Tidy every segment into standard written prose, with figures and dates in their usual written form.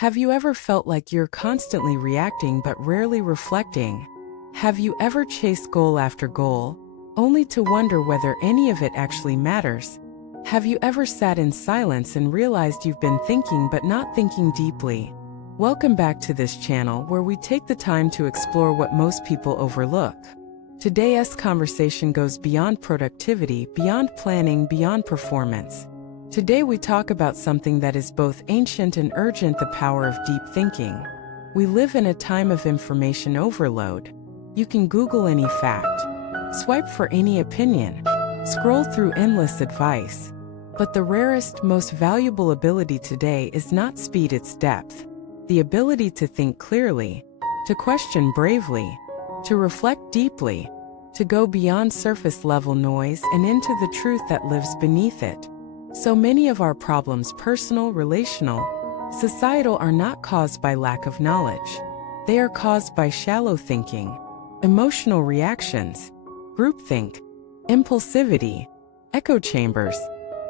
Have you ever felt like you're constantly reacting but rarely reflecting? Have you ever chased goal after goal, only to wonder whether any of it actually matters? Have you ever sat in silence and realized you've been thinking but not thinking deeply? Welcome back to this channel where we take the time to explore what most people overlook. Today's conversation goes beyond productivity, beyond planning, beyond performance. Today we talk about something that is both ancient and urgent: the power of deep thinking. We live in a time of information overload. You can Google any fact, swipe for any opinion, scroll through endless advice. But the rarest, most valuable ability today is not speed, it's depth. The ability to think clearly, to question bravely, to reflect deeply, to go beyond surface-level noise and into the truth that lives beneath it. So many of our problems, personal, relational, societal, are not caused by lack of knowledge. They are caused by shallow thinking, emotional reactions, groupthink, impulsivity, echo chambers,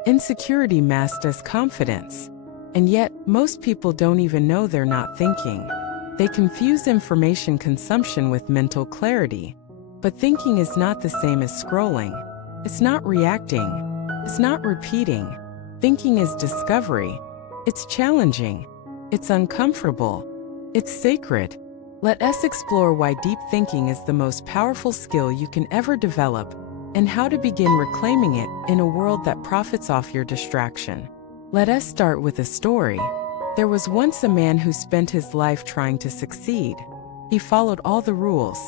insecurity masked as confidence. And yet, most people don't even know they're not thinking. They confuse information consumption with mental clarity. But thinking is not the same as scrolling. It's not reacting. It's not repeating. Thinking is discovery. It's challenging. It's uncomfortable. It's sacred. Let us explore why deep thinking is the most powerful skill you can ever develop, and how to begin reclaiming it in a world that profits off your distraction. Let us start with a story. There was once a man who spent his life trying to succeed. He followed all the rules.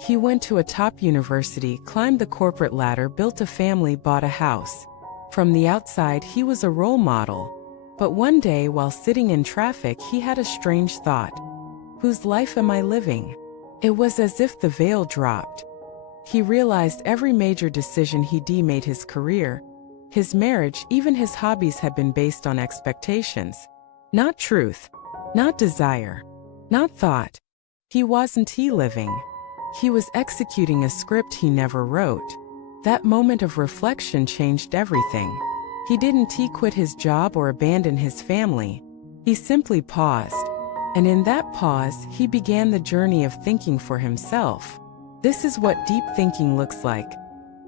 He went to a top university, climbed the corporate ladder, built a family, bought a house. From the outside, he was a role model. But one day, while sitting in traffic, he had a strange thought. Whose life am I living? It was as if the veil dropped. He realized every major decision he made, his career, his marriage, even his hobbies, had been based on expectations. Not truth, not desire, not thought. He wasn't living. He was executing a script he never wrote. That moment of reflection changed everything. He didn't quit his job or abandon his family. He simply paused. And in that pause, he began the journey of thinking for himself. This is what deep thinking looks like.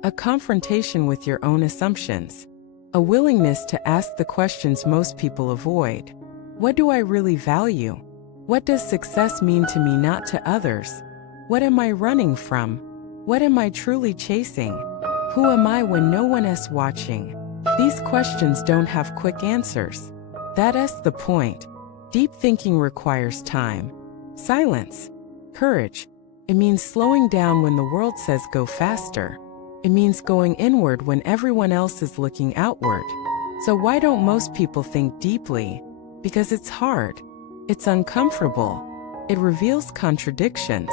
A confrontation with your own assumptions. A willingness to ask the questions most people avoid. What do I really value? What does success mean to me, not to others? What am I running from? What am I truly chasing? Who am I when no one is watching? These questions don't have quick answers. That's the point. Deep thinking requires time, silence, courage. It means slowing down when the world says go faster. It means going inward when everyone else is looking outward. So why don't most people think deeply? Because it's hard. It's uncomfortable. It reveals contradictions.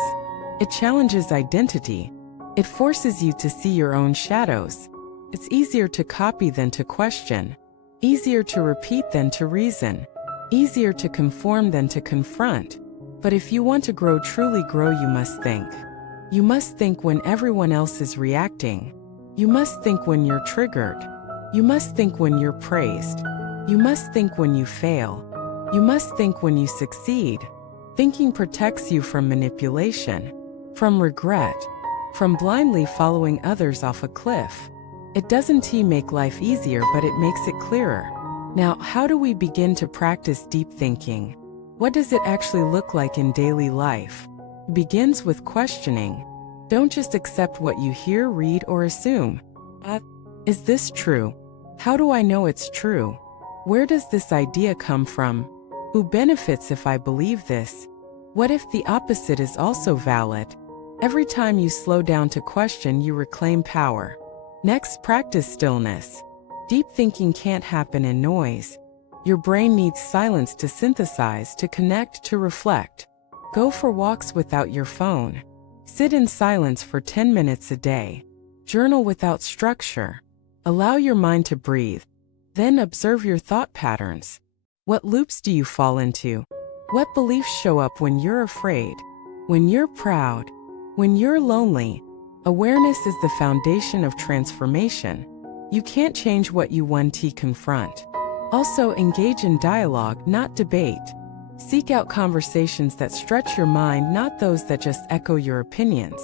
It challenges identity. It forces you to see your own shadows. It's easier to copy than to question. Easier to repeat than to reason. Easier to conform than to confront. But if you want to truly grow, you must think. You must think when everyone else is reacting. You must think when you're triggered. You must think when you're praised. You must think when you fail. You must think when you succeed. Thinking protects you from manipulation, from regret, from blindly following others off a cliff. It doesn't make life easier, but it makes it clearer. Now, how do we begin to practice deep thinking? What does it actually look like in daily life? It begins with questioning. Don't just accept what you hear, read, or assume. Is this true? How do I know it's true? Where does this idea come from? Who benefits if I believe this? What if the opposite is also valid? Every time you slow down to question, you reclaim power. Next, practice stillness. Deep thinking can't happen in noise. Your brain needs silence to synthesize, to connect, to reflect. Go for walks without your phone. Sit in silence for 10 minutes a day. Journal without structure. Allow your mind to breathe. Then observe your thought patterns. What loops do you fall into? What beliefs show up when you're afraid? When you're proud? When you're lonely? Awareness is the foundation of transformation. You can't change what you confront. Also, engage in dialogue, not debate. Seek out conversations that stretch your mind, not those that just echo your opinions.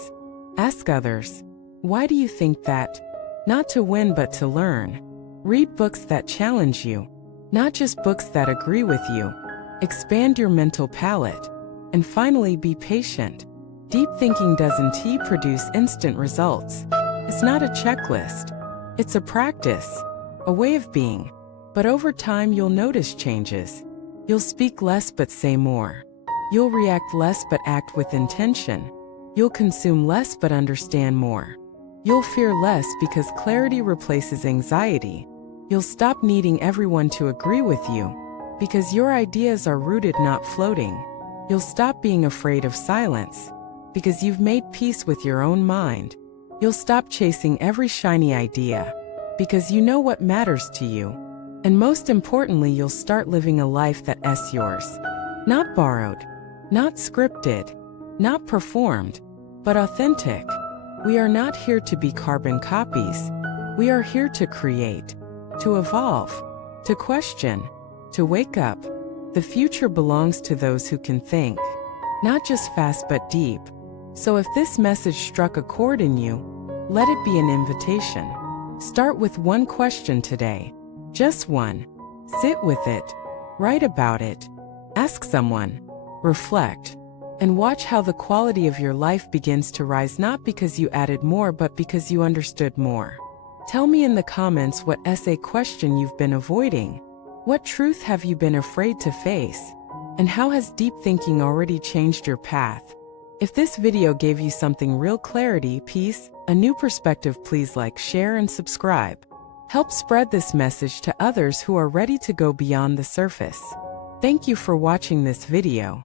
Ask others, why do you think that? Not to win but to learn. Read books that challenge you, not just books that agree with you. Expand your mental palette. And finally, be patient. Deep thinking doesn't produce instant results. It's not a checklist. It's a practice, a way of being. But over time, you'll notice changes. You'll speak less but say more. You'll react less but act with intention. You'll consume less but understand more. You'll fear less because clarity replaces anxiety. You'll stop needing everyone to agree with you because your ideas are rooted, not floating. You'll stop being afraid of silence because you've made peace with your own mind. You'll stop chasing every shiny idea because you know what matters to you. And most importantly, you'll start living a life that's yours. Not borrowed, not scripted, not performed, but authentic. We are not here to be carbon copies. We are here to create, to evolve, to question, to wake up. The future belongs to those who can think, not just fast but deep. So if this message struck a chord in you, let it be an invitation. Start with one question today. Just one. Sit with it. Write about it. Ask someone. Reflect. And watch how the quality of your life begins to rise, not because you added more but because you understood more. Tell me in the comments what essay question you've been avoiding. What truth have you been afraid to face? And how has deep thinking already changed your path? If this video gave you something real, clarity, peace, a new perspective, please like, share, and subscribe. Help spread this message to others who are ready to go beyond the surface. Thank you for watching this video.